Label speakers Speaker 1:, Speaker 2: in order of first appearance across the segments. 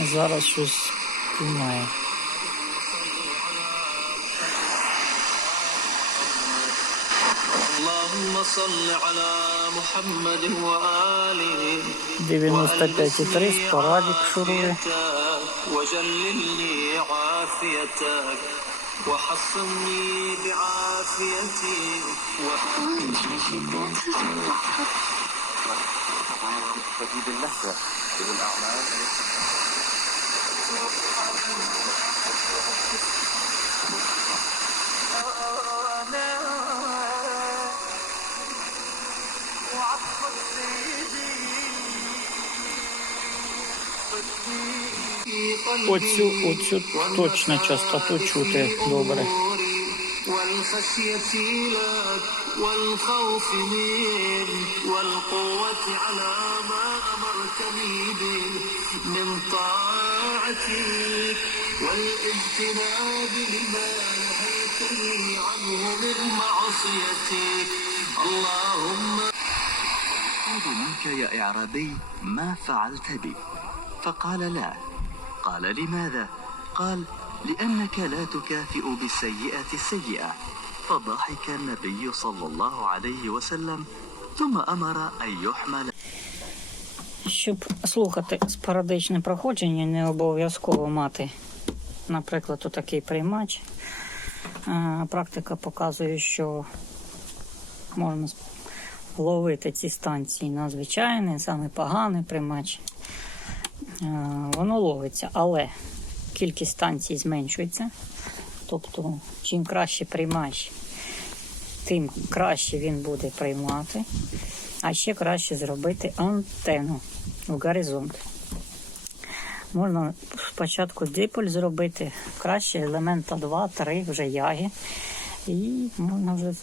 Speaker 1: Зараз щось піймає.
Speaker 2: اللهم صل على محمد وآله
Speaker 1: 95,3 спорадик шурує.
Speaker 2: وجللني عافيتك وحصني بعافيتك
Speaker 3: تجيب اللهجة بالأعمال
Speaker 1: Оцю, оцю точно частоту чути добре.
Speaker 2: والخشية لك والخوف منك والقوة على ما أمرتني به من والاجتناب لما نهيتني عنه من معصيتك اللهم
Speaker 4: أريد منك يا إعرابي ما فعلت بي. فقال لا. قال لماذا؟ قال لأنك لا تكافئ بالسيئة السيئة. فضحك النبي صلى الله عليه وسلم ثم أمر أن يحمل
Speaker 1: Щоб слухати спорадичне проходження, не обов'язково мати, наприклад, такий приймач. Практика показує, що можна ловити ці станції на звичайний, саме поганий приймач. Воно ловиться, але кількість станцій зменшується. Тобто, чим краще приймач, тим краще він буде приймати. А ще краще зробити антенну в горизонт. Можна спочатку диполь зробити, краще елемента 2-3 вже яги. І можна вже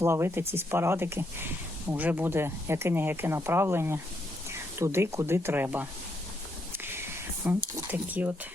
Speaker 1: ловити ці спарадики. Вже буде яке-не-яке направлення туди, куди треба. От такі от